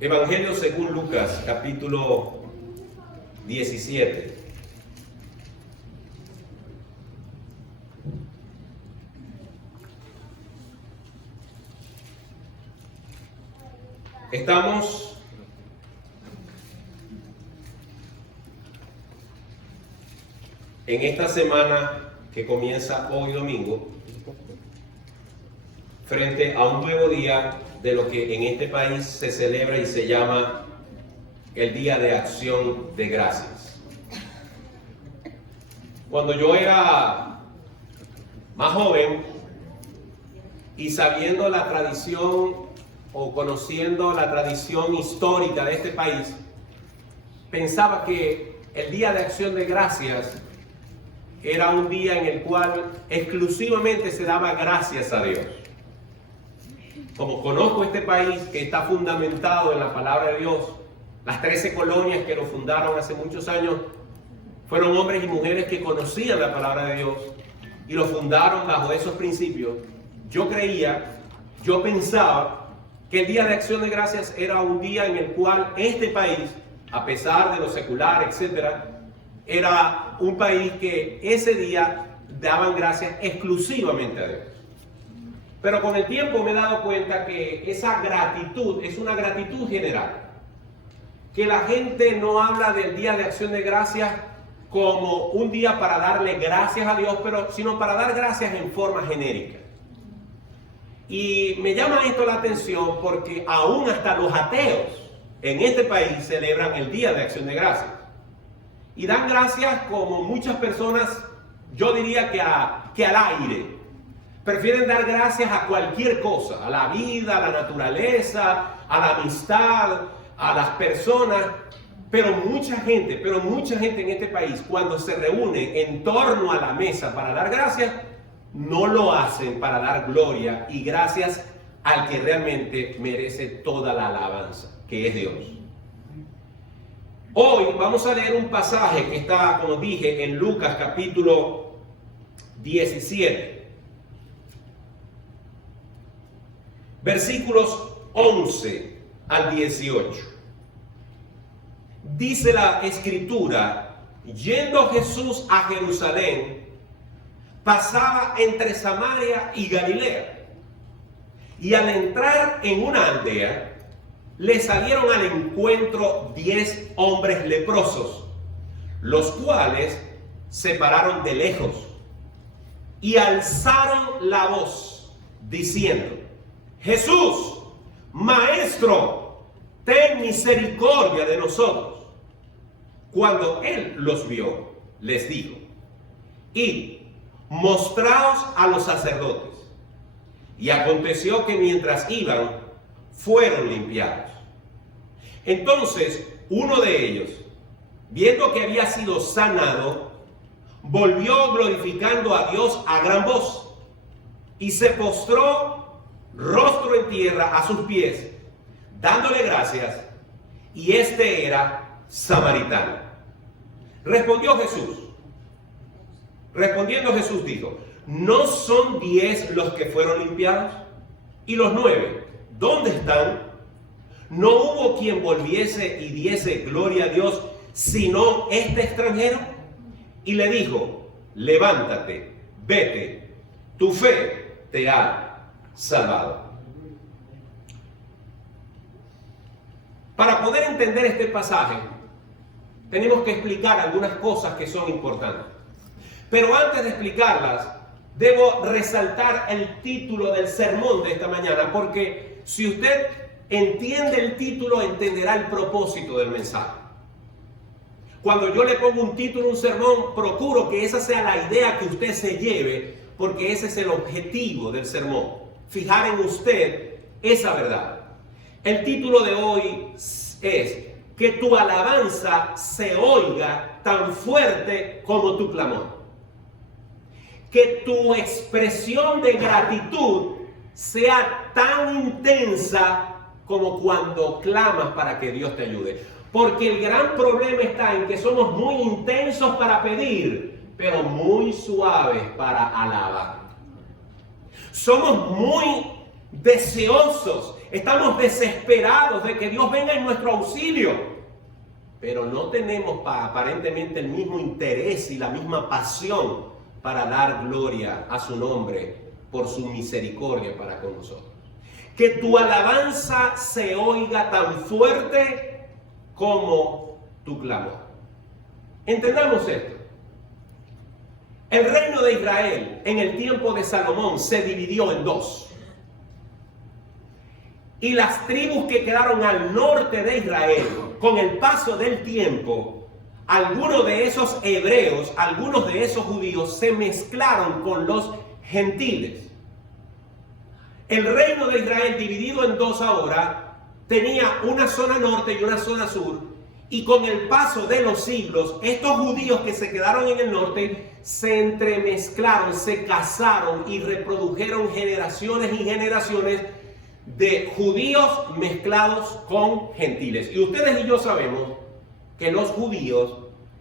Evangelio según Lucas, capítulo 17. Estamos en esta semana que comienza hoy domingo, frente a un nuevo día de lo que en este país se celebra y se llama el Día de Acción de Gracias. Cuando yo era más joven y sabiendo la tradición o conociendo la tradición histórica de este país, pensaba que el Día de Acción de Gracias era un día en el cual exclusivamente se daba gracias a Dios. Como conozco este país que está fundamentado en la palabra de Dios, las 13 colonias que lo fundaron hace muchos años fueron hombres y mujeres que conocían la palabra de Dios y lo fundaron bajo esos principios. Yo pensaba que el Día de Acción de Gracias era un día en el cual este país, a pesar de lo secular, etcétera, era un país que ese día daban gracias exclusivamente a Dios. Pero con el tiempo me he dado cuenta que esa gratitud es una gratitud general. Que la gente no habla del Día de Acción de Gracias como un día para darle gracias a Dios, sino para dar gracias en forma genérica. Y me llama esto la atención porque aún hasta los ateos en este país celebran el Día de Acción de Gracias. Y dan gracias como muchas personas, yo diría que al aire. Prefieren dar gracias a cualquier cosa, a la vida, a la naturaleza, a la amistad, a las personas. Pero mucha gente en este país, cuando se reúne en torno a la mesa para dar gracias, no lo hacen para dar gloria y gracias al que realmente merece toda la alabanza, que es Dios. Hoy vamos a leer un pasaje que está, como dije, en Lucas capítulo 17. Versículos 11 al 18. Dice la Escritura: yendo Jesús a Jerusalén, pasaba entre Samaria y Galilea. Y al entrar en una aldea, le salieron al encuentro 10 hombres leprosos, los cuales se pararon de lejos y alzaron la voz, diciendo: Jesús, Maestro, ten misericordia de nosotros. Cuando él los vio, les dijo: id, mostraos a los sacerdotes. Y aconteció que mientras iban, fueron limpiados. Entonces uno de ellos, viendo que había sido sanado, volvió glorificando a Dios a gran voz, y se postró rostro en tierra a sus pies, dándole gracias, y este era samaritano. Respondiendo Jesús dijo: ¿no son 10 los que fueron limpiados? ¿Y los 9, dónde están? ¿No hubo quien volviese y diese gloria a Dios, sino este extranjero? Y le dijo: levántate, vete, tu fe te ha salvado. Para poder entender este pasaje, tenemos que explicar algunas cosas que son importantes. Pero antes de explicarlas, debo resaltar el título del sermón de esta mañana, porque si usted entiende el título, entenderá el propósito del mensaje. Cuando yo le pongo un título a un sermón, procuro que esa sea la idea que usted se lleve, porque ese es el objetivo del sermón, fijar en usted esa verdad. El título de hoy es: que tu alabanza se oiga tan fuerte como tu clamor. Que tu expresión de gratitud sea tan intensa como cuando clamas para que Dios te ayude. Porque el gran problema está en que somos muy intensos para pedir, pero muy suaves para alabar. Somos muy deseosos, estamos desesperados de que Dios venga en nuestro auxilio, pero no tenemos aparentemente el mismo interés y la misma pasión para dar gloria a su nombre por su misericordia para con nosotros. Que tu alabanza se oiga tan fuerte como tu clamor. Entendamos esto. El reino de Israel en el tiempo de Salomón se dividió en dos. Y las tribus que quedaron al norte de Israel, con el paso del tiempo, algunos de esos hebreos, algunos de esos judíos se mezclaron con los gentiles. El reino de Israel, dividido en dos ahora, tenía una zona norte y una zona sur. Y con el paso de los siglos, estos judíos que se quedaron en el norte se entremezclaron, se casaron y reprodujeron generaciones y generaciones de judíos mezclados con gentiles. Y ustedes y yo sabemos que los judíos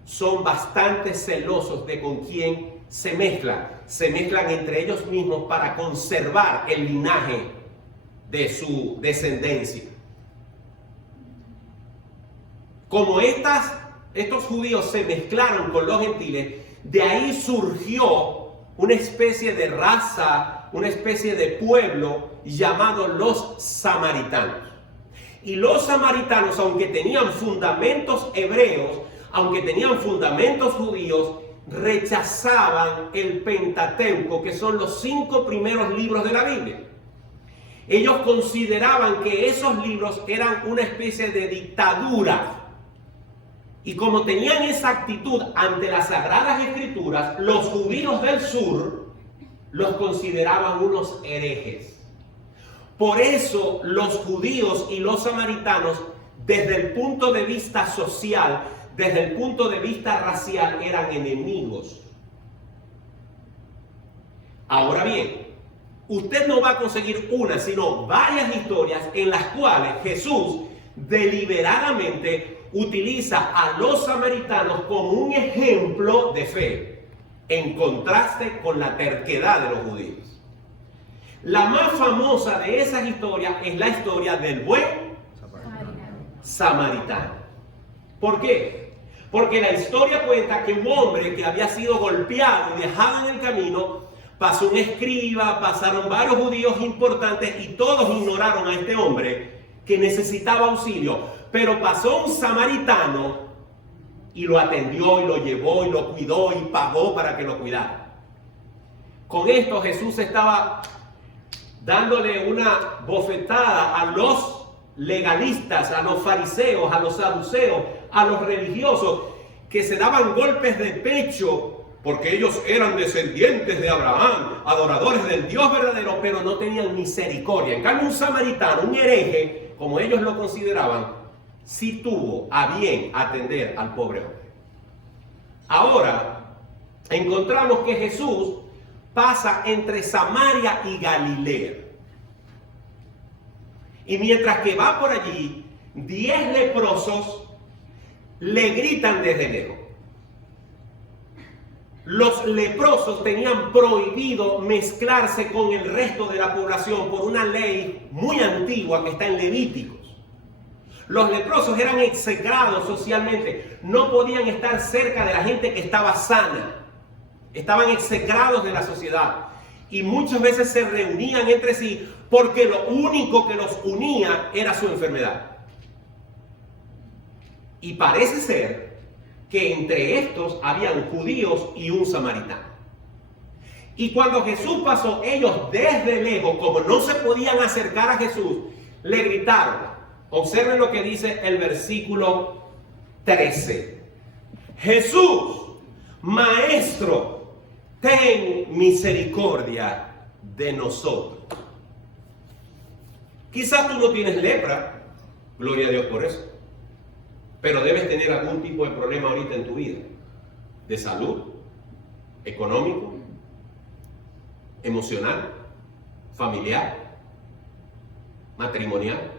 son bastante celosos de con quién se mezclan. Se mezclan entre ellos mismos para conservar el linaje de su descendencia. Como estos judíos se mezclaron con los gentiles, de ahí surgió una especie de raza, una especie de pueblo llamado los samaritanos. Y los samaritanos, aunque tenían fundamentos hebreos, aunque tenían fundamentos judíos, rechazaban el Pentateuco, que son los 5 primeros libros de la Biblia. Ellos consideraban que esos libros eran una especie de dictadura. Y como tenían esa actitud ante las Sagradas Escrituras, los judíos del sur los consideraban unos herejes. Por eso los judíos y los samaritanos, desde el punto de vista social, desde el punto de vista racial, eran enemigos. Ahora bien, usted no va a conseguir una, sino varias historias en las cuales Jesús deliberadamente utiliza a los samaritanos como un ejemplo de fe, en contraste con la terquedad de los judíos. La más famosa de esas historias es la historia del buen samaritano. ¿Por qué? Porque la historia cuenta que un hombre que había sido golpeado y dejado en el camino, pasó un escriba, pasaron varios judíos importantes y todos ignoraron a este hombre que necesitaba auxilio. Pero pasó un samaritano y lo atendió y lo llevó y lo cuidó y pagó para que lo cuidara. Con esto Jesús estaba dándole una bofetada a los legalistas, a los fariseos, a los saduceos, a los religiosos que se daban golpes de pecho porque ellos eran descendientes de Abraham, adoradores del Dios verdadero, pero no tenían misericordia. En cambio, un samaritano, un hereje, como ellos lo consideraban, sí tuvo a bien atender al pobre hombre. Ahora, encontramos que Jesús pasa entre Samaria y Galilea. Y mientras que va por allí, 10 leprosos le gritan desde lejos. Los leprosos tenían prohibido mezclarse con el resto de la población por una ley muy antigua que está en Levíticos. Los leprosos eran execrados socialmente, no podían estar cerca de la gente que estaba sana, estaban execrados de la sociedad y muchas veces se reunían entre sí porque lo único que los unía era su enfermedad. Y parece ser que entre estos habían judíos y un samaritano. Y cuando Jesús pasó, ellos desde lejos, como no se podían acercar a Jesús, le gritaron. Observen lo que dice el versículo 13. Jesús, Maestro, ten misericordia de nosotros. Quizás tú no tienes lepra, gloria a Dios por eso, pero debes tener algún tipo de problema ahorita en tu vida, de salud, económico, emocional, familiar, matrimonial.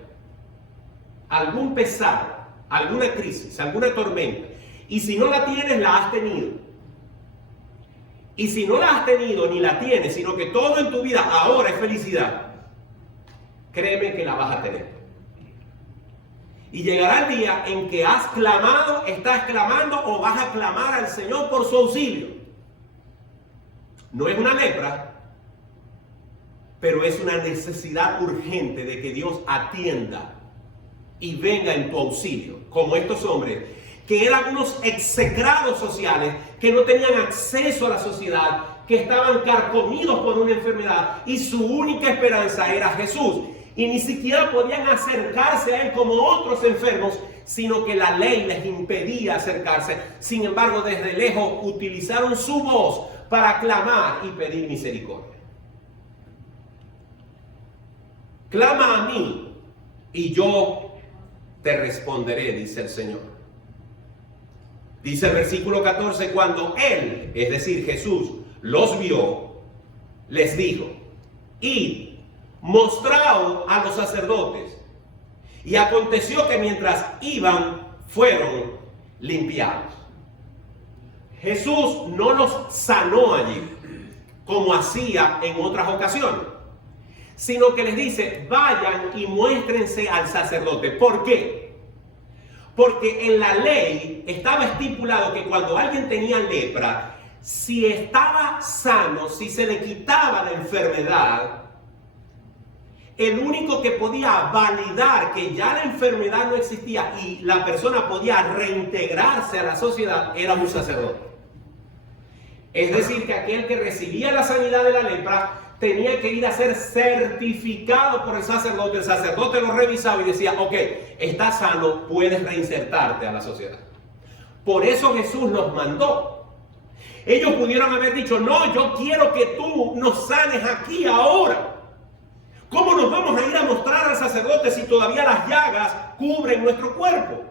Algún pesar, alguna crisis, alguna tormenta. Y si no la tienes, la has tenido. Y si no la has tenido ni la tienes, sino que todo en tu vida ahora es felicidad, créeme que la vas a tener. Y llegará el día en que has clamado, estás clamando o vas a clamar al Señor por su auxilio. No es una lepra, pero es una necesidad urgente de que Dios atienda y venga en tu auxilio, como estos hombres, que eran unos execrados sociales, que no tenían acceso a la sociedad, que estaban carcomidos por una enfermedad y su única esperanza era Jesús. Y ni siquiera podían acercarse a Él como otros enfermos, sino que la ley les impedía acercarse. Sin embargo, desde lejos utilizaron su voz para clamar y pedir misericordia. Clama a mí y yo te responderé, dice el Señor. Dice el versículo 14, cuando Él, es decir, Jesús, los vio, les dijo, id, mostraos a los sacerdotes. Y aconteció que mientras iban, fueron limpiados. Jesús no los sanó allí, como hacía en otras ocasiones, sino que les dice, vayan y muéstrense al sacerdote. ¿Por qué? Porque en la ley estaba estipulado que cuando alguien tenía lepra, si estaba sano, si se le quitaba la enfermedad, el único que podía validar que ya la enfermedad no existía y la persona podía reintegrarse a la sociedad era un sacerdote. Es decir, que aquel que recibía la sanidad de la lepra tenía que ir a ser certificado por el sacerdote. El sacerdote lo revisaba y decía, ok, estás sano, puedes reinsertarte a la sociedad. Por eso Jesús los mandó. Ellos pudieron haber dicho, no, yo quiero que tú nos sanes aquí ahora. ¿Cómo nos vamos a ir a mostrar al sacerdote si todavía las llagas cubren nuestro cuerpo?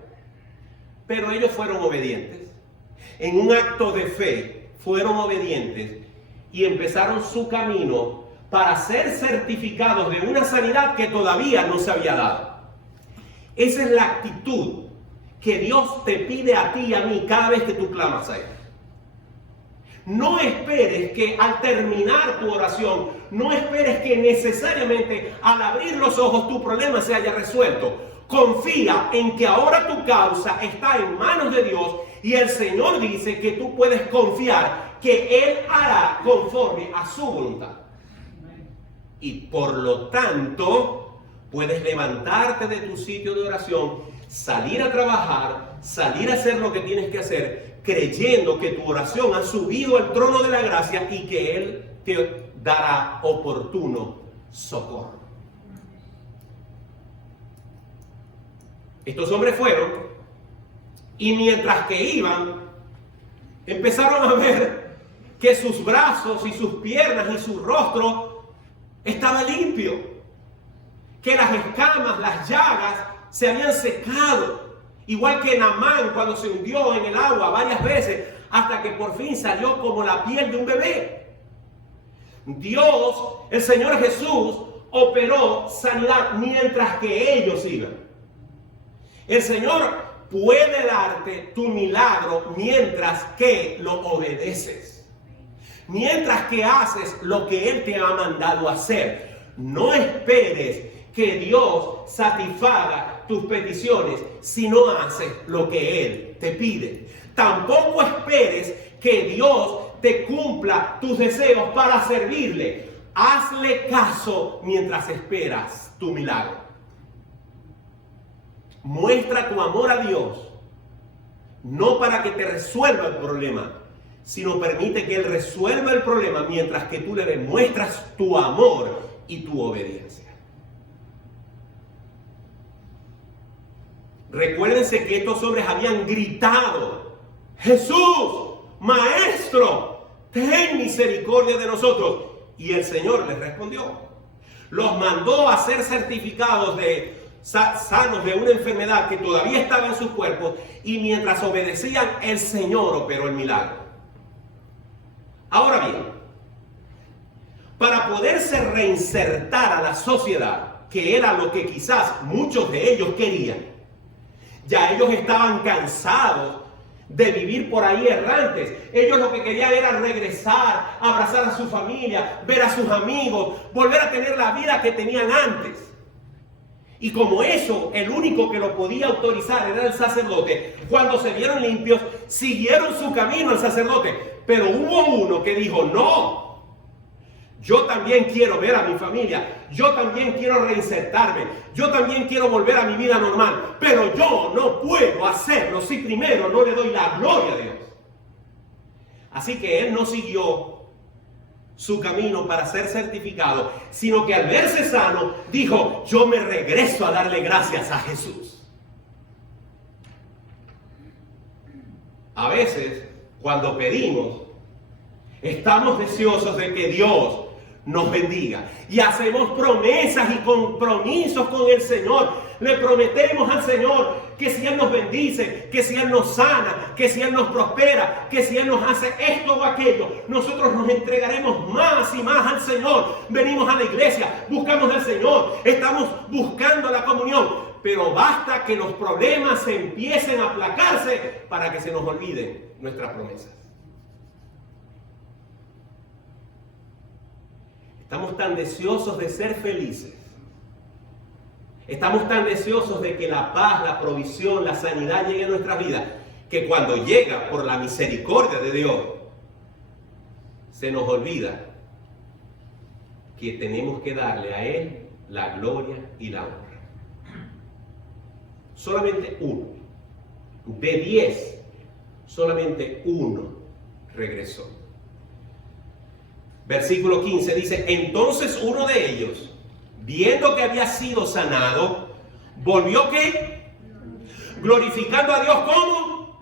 Pero ellos fueron obedientes. En un acto de fe, fueron obedientes y empezaron su camino para ser certificados de una sanidad que todavía no se había dado. Esa es la actitud que Dios te pide a ti y a mí cada vez que tú clamas a Él. No esperes que al terminar tu oración, no esperes que necesariamente al abrir los ojos tu problema se haya resuelto. Confía en que ahora tu causa está en manos de Dios y el Señor dice que tú puedes confiar que Él hará conforme a su voluntad. Y por lo tanto, puedes levantarte de tu sitio de oración, salir a trabajar, salir a hacer lo que tienes que hacer, creyendo que tu oración ha subido al trono de la gracia y que Él te dará oportuno socorro. Estos hombres fueron y mientras que iban, empezaron a ver que sus brazos y sus piernas y su rostro estaba limpio, que las escamas, las llagas se habían secado. Igual que Naamán cuando se hundió en el agua varias veces hasta que por fin salió como la piel de un bebé. Dios, el Señor Jesús, operó sanidad mientras que ellos iban. El Señor puede darte tu milagro mientras que lo obedeces. Mientras que haces lo que Él te ha mandado hacer. No esperes que Dios satisfaga tus peticiones si no haces lo que Él te pide. Tampoco esperes que Dios te cumpla tus deseos para servirle. Hazle caso mientras esperas tu milagro. Muestra tu amor a Dios, no para que te resuelva el problema, sino permite que Él resuelva el problema mientras que tú le demuestras tu amor y tu obediencia. Recuérdense que estos hombres habían gritado, Jesús, Maestro, ten misericordia de nosotros. Y el Señor les respondió. Los mandó a ser certificados de sanos de una enfermedad que todavía estaba en sus cuerpos. Y mientras obedecían, el Señor operó el milagro. Ahora bien, para poderse reinsertar a la sociedad, que era lo que quizás muchos de ellos querían, ya ellos estaban cansados de vivir por ahí errantes. Ellos lo que querían era regresar, abrazar a su familia, ver a sus amigos, volver a tener la vida que tenían antes. Y como eso, el único que lo podía autorizar era el sacerdote, cuando se vieron limpios, siguieron su camino el sacerdote. Pero hubo uno que dijo, no, yo también quiero ver a mi familia, yo también quiero reinsertarme, yo también quiero volver a mi vida normal, pero yo no puedo hacerlo si primero no le doy la gloria a Dios. Así que él no siguió su camino para ser certificado, sino que al verse sano, dijo, yo me regreso a darle gracias a Jesús. A veces, cuando pedimos, estamos deseosos de que Dios nos bendiga y hacemos promesas y compromisos con el Señor. Le prometemos al Señor que si Él nos bendice, que si Él nos sana, que si Él nos prospera, que si Él nos hace esto o aquello, nosotros nos entregaremos más y más al Señor. Venimos a la iglesia, buscamos al Señor, estamos buscando la comunión, pero basta que los problemas empiecen a aplacarse para que se nos olviden nuestras promesas. Estamos tan deseosos de ser felices. Estamos tan deseosos de que la paz, la provisión, la sanidad llegue a nuestra vida, que cuando llega por la misericordia de Dios, se nos olvida que tenemos que darle a Él la gloria y la honra. Solamente uno. De 10, solamente uno regresó. Versículo 15 dice, entonces uno de ellos, viendo que había sido sanado, volvió ¿qué? Glorificando a Dios ¿cómo?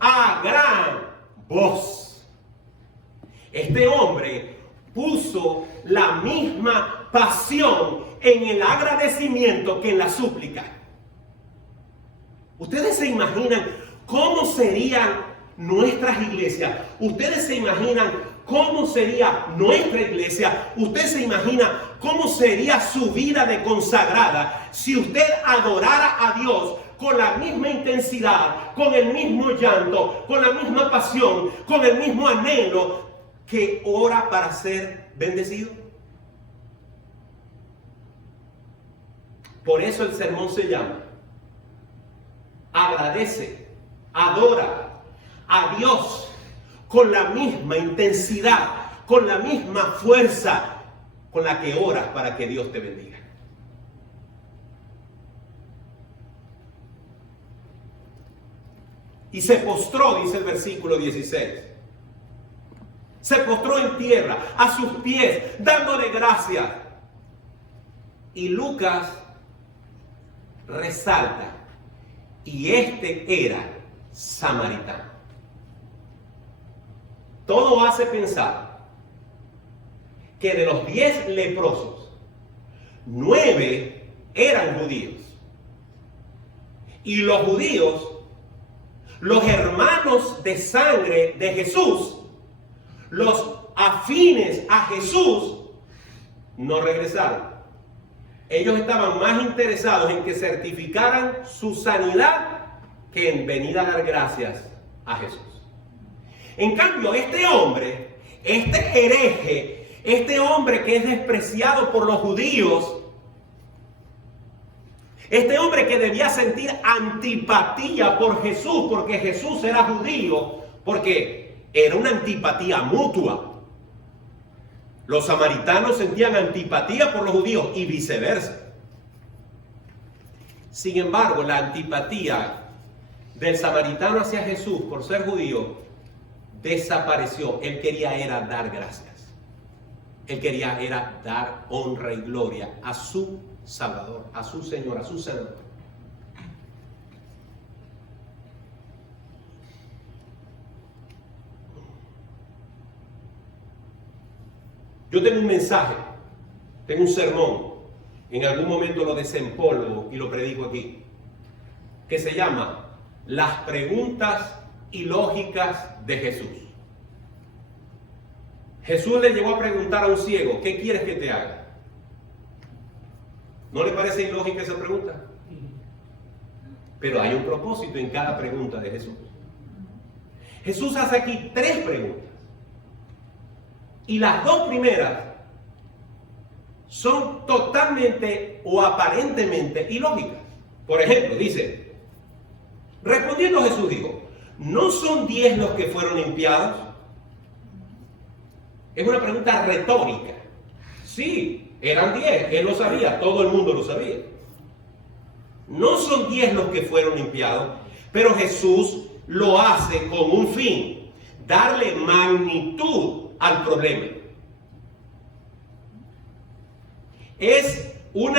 A gran voz. Este hombre puso la misma pasión en el agradecimiento que en la súplica. ¿Ustedes se imaginan cómo serían nuestras iglesias? ¿Ustedes se imaginan cómo sería nuestra iglesia? ¿Usted se imagina cómo sería su vida de consagrada si usted adorara a Dios con la misma intensidad, con el mismo llanto, con la misma pasión, con el mismo anhelo que ora para ser bendecido? Por eso el sermón se llama agradece, adora a Dios con la misma intensidad, con la misma fuerza con la que oras para que Dios te bendiga. Y se postró, dice el versículo 16. Se postró en tierra, a sus pies, dándole gracias. Y Lucas resalta, y este era samaritano. Todo hace pensar que de los 10 leprosos, 9 eran judíos. Y los judíos, los hermanos de sangre de Jesús, los afines a Jesús, no regresaron. Ellos estaban más interesados en que certificaran su sanidad que en venir a dar gracias a Jesús. En cambio, este hombre, este hereje, este hombre que es despreciado por los judíos, este hombre que debía sentir antipatía por Jesús, porque Jesús era judío, porque era una antipatía mutua. Los samaritanos sentían antipatía por los judíos y viceversa. Sin embargo, la antipatía del samaritano hacia Jesús por ser judío desapareció. Él quería era dar gracias. Él quería era dar honra y gloria a su Salvador, a su Señor, a su Sanador. Yo tengo un mensaje, tengo un sermón, en algún momento lo desempolvo y lo predico aquí, que se llama Las preguntas ilógicas de Jesús. Jesús le llegó a preguntar a un ciego, ¿qué quieres que te haga? ¿No le parece ilógica esa pregunta? Pero hay un propósito en cada pregunta de Jesús. Jesús hace aquí 3 preguntas. Y las 2 primeras son totalmente o aparentemente ilógicas. Por ejemplo, dice, respondiendo Jesús dijo, ¿no son 10 los que fueron limpiados? Es una pregunta retórica. Sí, eran 10, él lo sabía, todo el mundo lo sabía. No son 10 los que fueron limpiados, pero Jesús lo hace con un fin, darle magnitud al problema. Es un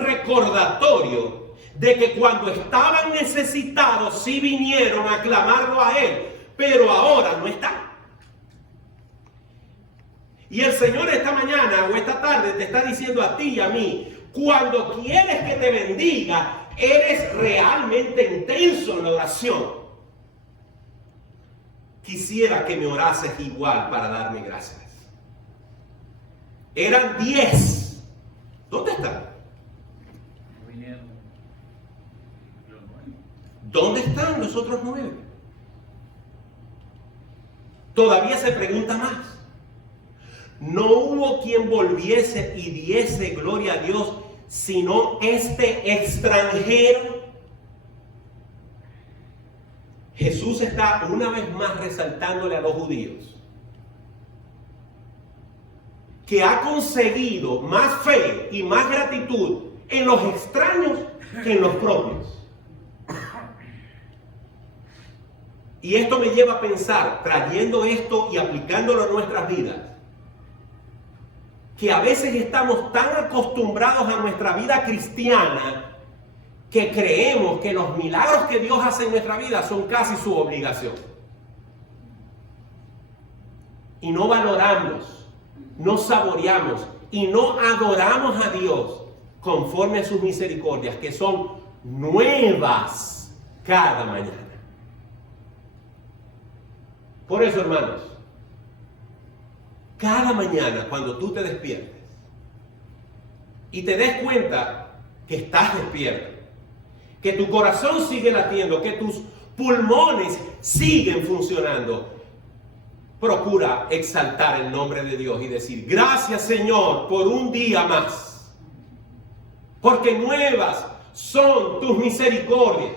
recordatorio de que cuando estaban necesitados sí vinieron a clamarlo a Él, pero ahora no está. Y el Señor esta mañana o esta tarde te está diciendo a ti y a mí, cuando quieres que te bendiga, eres realmente intenso en la oración. Quisiera que me orases igual para darme gracias. Eran 10. ¿Dónde están? ¿Dónde están los otros 9? Todavía se pregunta más. No hubo quien volviese y diese gloria a Dios, sino este extranjero. Jesús está una vez más resaltándole a los judíos que ha conseguido más fe y más gratitud en los extraños que en los propios. Y esto me lleva a pensar, trayendo esto y aplicándolo a nuestras vidas, que a veces estamos tan acostumbrados a nuestra vida cristiana que creemos que los milagros que Dios hace en nuestra vida son casi su obligación. Y no valoramos, no saboreamos y no adoramos a Dios conforme a sus misericordias, que son nuevas cada mañana. Por eso, hermanos, cada mañana cuando tú te despiertes y te des cuenta que estás despierto, que tu corazón sigue latiendo, que tus pulmones siguen funcionando, procura exaltar el nombre de Dios y decir, gracias Señor por un día más, porque nuevas son tus misericordias.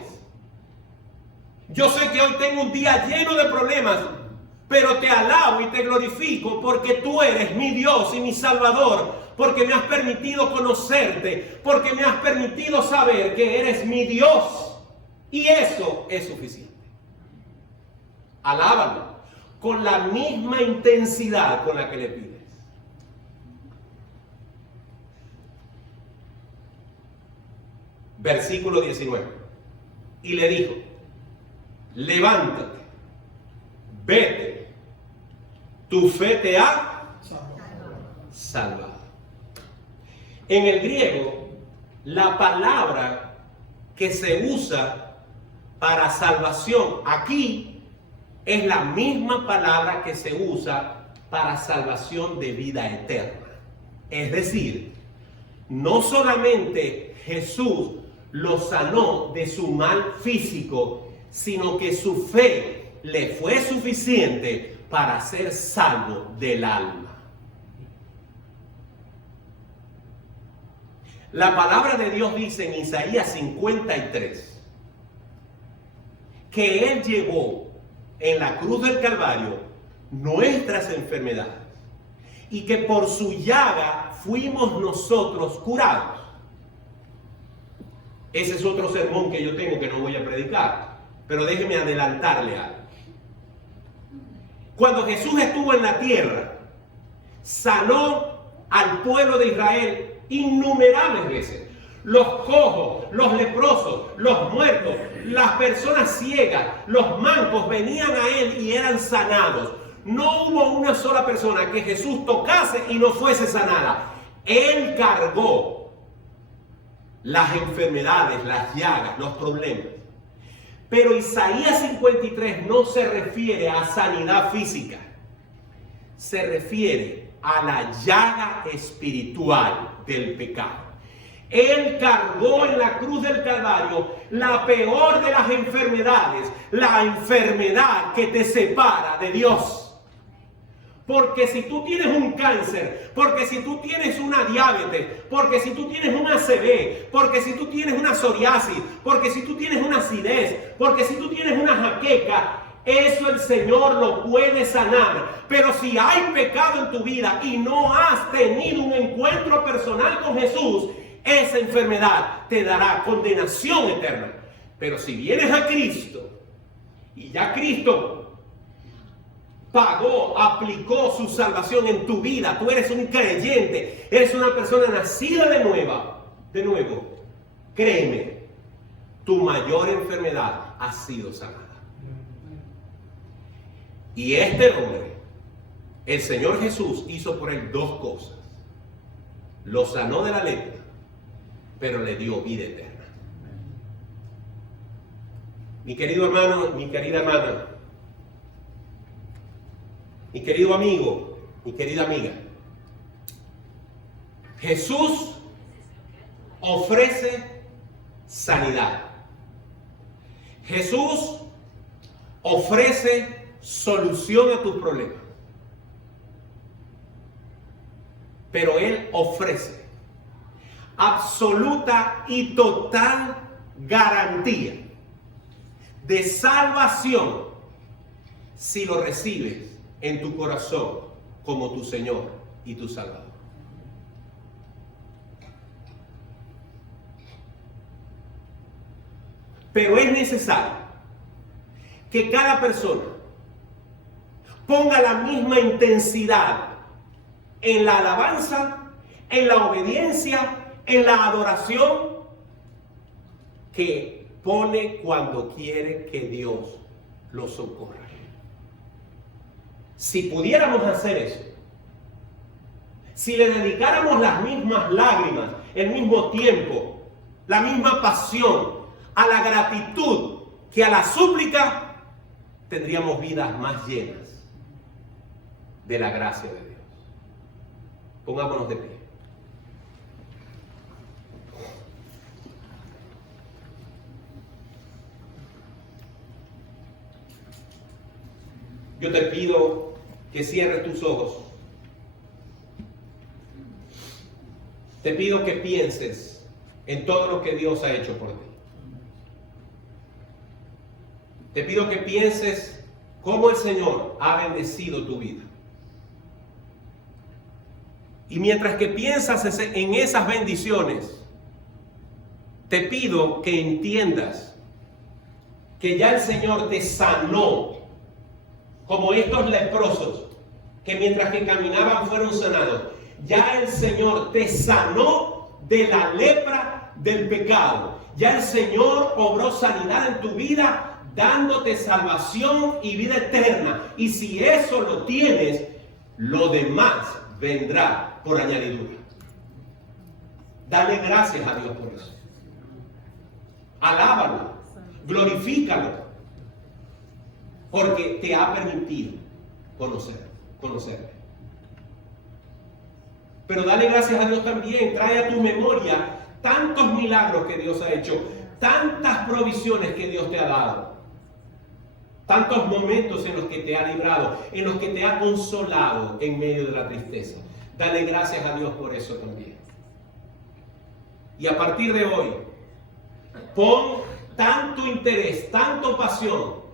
Yo sé que hoy tengo un día lleno de problemas, pero te alabo y te glorifico porque tú eres mi Dios y mi Salvador, porque me has permitido conocerte, porque me has permitido saber que eres mi Dios. Y eso es suficiente. Alábalo con la misma intensidad con la que le pides. Versículo 19. Y le dijo, levántate, vete, tu fe te ha salvado. En el griego, la palabra que se usa para salvación aquí es la misma palabra que se usa para salvación de vida eterna. Es decir, no solamente Jesús lo sanó de su mal físico, sino que su fe le fue suficiente para ser salvo del alma. La palabra de Dios dice en Isaías 53 que Él llevó en la cruz del Calvario nuestras enfermedades y que por su llaga fuimos nosotros curados. Ese es otro sermón que yo tengo que no voy a predicar, pero déjeme adelantarle algo. Cuando Jesús estuvo en la tierra, sanó al pueblo de Israel innumerables veces. Los cojos, los leprosos, los muertos, las personas ciegas, los mancos venían a Él y eran sanados. No hubo una sola persona que Jesús tocase y no fuese sanada. Él cargó las enfermedades, las llagas, los problemas. Pero Isaías 53 no se refiere a sanidad física. Se refiere a la llaga espiritual del pecado. Él cargó en la cruz del Calvario la peor de las enfermedades, la enfermedad que te separa de Dios. Porque si tú tienes un cáncer, porque si tú tienes una diabetes, porque si tú tienes una ACV, porque si tú tienes una psoriasis, porque si tú tienes una acidez, porque si tú tienes una jaqueca, eso el Señor lo puede sanar. Pero si hay pecado en tu vida y no has tenido un encuentro personal con Jesús, esa enfermedad te dará condenación eterna. Pero si vienes a Cristo y ya Cristo pagó, aplicó su salvación en tu vida, tú eres un creyente, eres una persona nacida de nuevo, créeme, tu mayor enfermedad ha sido sanada. Y este hombre, el Señor Jesús hizo por él dos cosas. Lo sanó de la lepra, pero le dio vida eterna. Mi querido hermano, mi querida hermana, mi querido amigo, mi querida amiga, Jesús ofrece sanidad. Jesús ofrece solución a tus problemas. Pero Él ofrece absoluta y total garantía de salvación si lo recibes en tu corazón como tu Señor y tu Salvador. Pero es necesario que cada persona ponga la misma intensidad en la alabanza, en la obediencia, en la adoración que pone cuando quiere que Dios lo socorra. Si pudiéramos hacer eso, si le dedicáramos las mismas lágrimas, el mismo tiempo, la misma pasión a la gratitud que a la súplica, tendríamos vidas más llenas de la gracia de Dios. Pongámonos de pie. Yo te pido que cierres tus ojos. Te pido que pienses en todo lo que Dios ha hecho por ti. Te pido que pienses cómo el Señor ha bendecido tu vida. Y mientras que piensas en esas bendiciones, te pido que entiendas que ya el Señor te sanó, como estos leprosos, que mientras que caminaban fueron sanados. Ya el Señor te sanó de la lepra del pecado. Ya el Señor obró sanidad en tu vida, dándote salvación y vida eterna. Y si eso lo tienes, lo demás vendrá por añadidura. Dale gracias a Dios por eso. Alábalo, glorifícalo, porque te ha permitido conocerle. Pero dale gracias a Dios también. Trae a tu memoria tantos milagros que Dios ha hecho, tantas provisiones que Dios te ha dado, tantos momentos en los que te ha librado, en los que te ha consolado en medio de la tristeza. Dale gracias a Dios por eso también. Y a partir de hoy, pon tanto interés, tanta pasión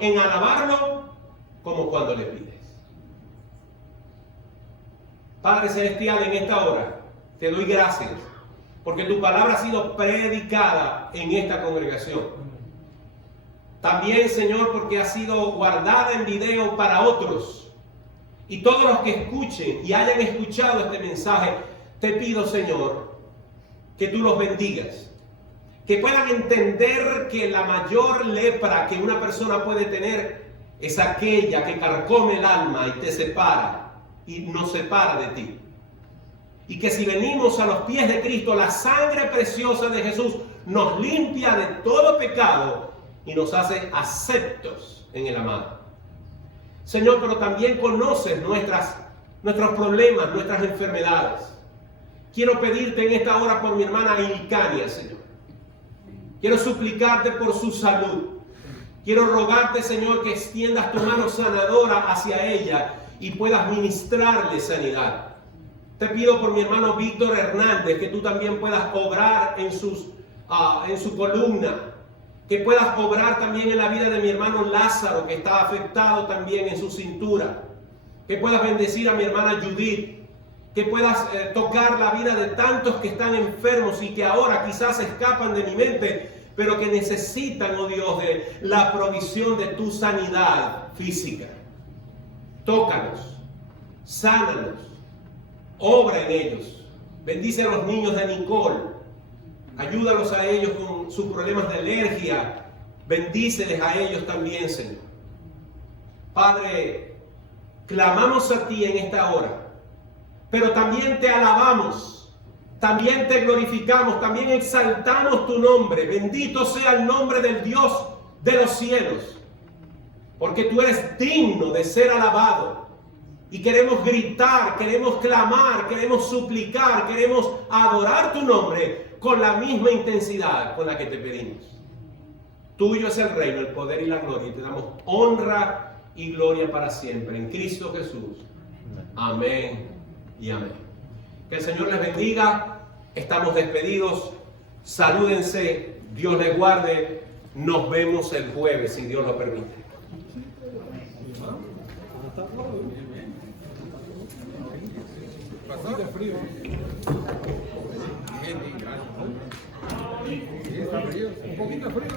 en alabarlo como cuando le pides. Padre Celestial, en esta hora te doy gracias porque tu palabra ha sido predicada en esta congregación. También, Señor, porque ha sido guardada en video para otros. Y todos los que escuchen y hayan escuchado este mensaje, te pido, Señor, que tú los bendigas. Que puedan entender que la mayor lepra que una persona puede tener es aquella que carcome el alma y te separa y nos separa de ti. Y que si venimos a los pies de Cristo, la sangre preciosa de Jesús nos limpia de todo pecado y nos hace aceptos en el amado. Señor, pero también conoces nuestros problemas, nuestras enfermedades. Quiero pedirte en esta hora por mi hermana Ilcania, Señor. Quiero suplicarte por su salud. Quiero rogarte, Señor, que extiendas tu mano sanadora hacia ella y puedas ministrarle sanidad. Te pido por mi hermano Víctor Hernández que tú también puedas obrar en su columna, que puedas obrar también en la vida de mi hermano Lázaro, que está afectado también en su cintura, que puedas bendecir a mi hermana Judith, que puedas tocar la vida de tantos que están enfermos y que ahora quizás escapan de mi mente, pero que necesitan, oh Dios, de la provisión de tu sanidad física. Tócalos, sánalos, obra en ellos. Bendice a los niños de Nicole, ayúdalos a ellos con sus problemas de alergia, bendíceles a ellos también, Señor. Padre, clamamos a ti en esta hora, pero también te alabamos, también te glorificamos, también exaltamos tu nombre. Bendito sea el nombre del Dios de los cielos, porque tú eres digno de ser alabado. Y queremos gritar, queremos clamar, queremos suplicar, queremos adorar tu nombre con la misma intensidad con la que te pedimos. Tuyo es el reino, el poder y la gloria, y te damos honra y gloria para siempre en Cristo Jesús. Amén y amén. Que el Señor les bendiga. Estamos despedidos. Salúdense. Dios les guarde. Nos vemos el jueves, si Dios lo permite. Bastante frío. Está frío, un poquito frío.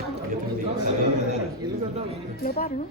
Le paro, ¿no?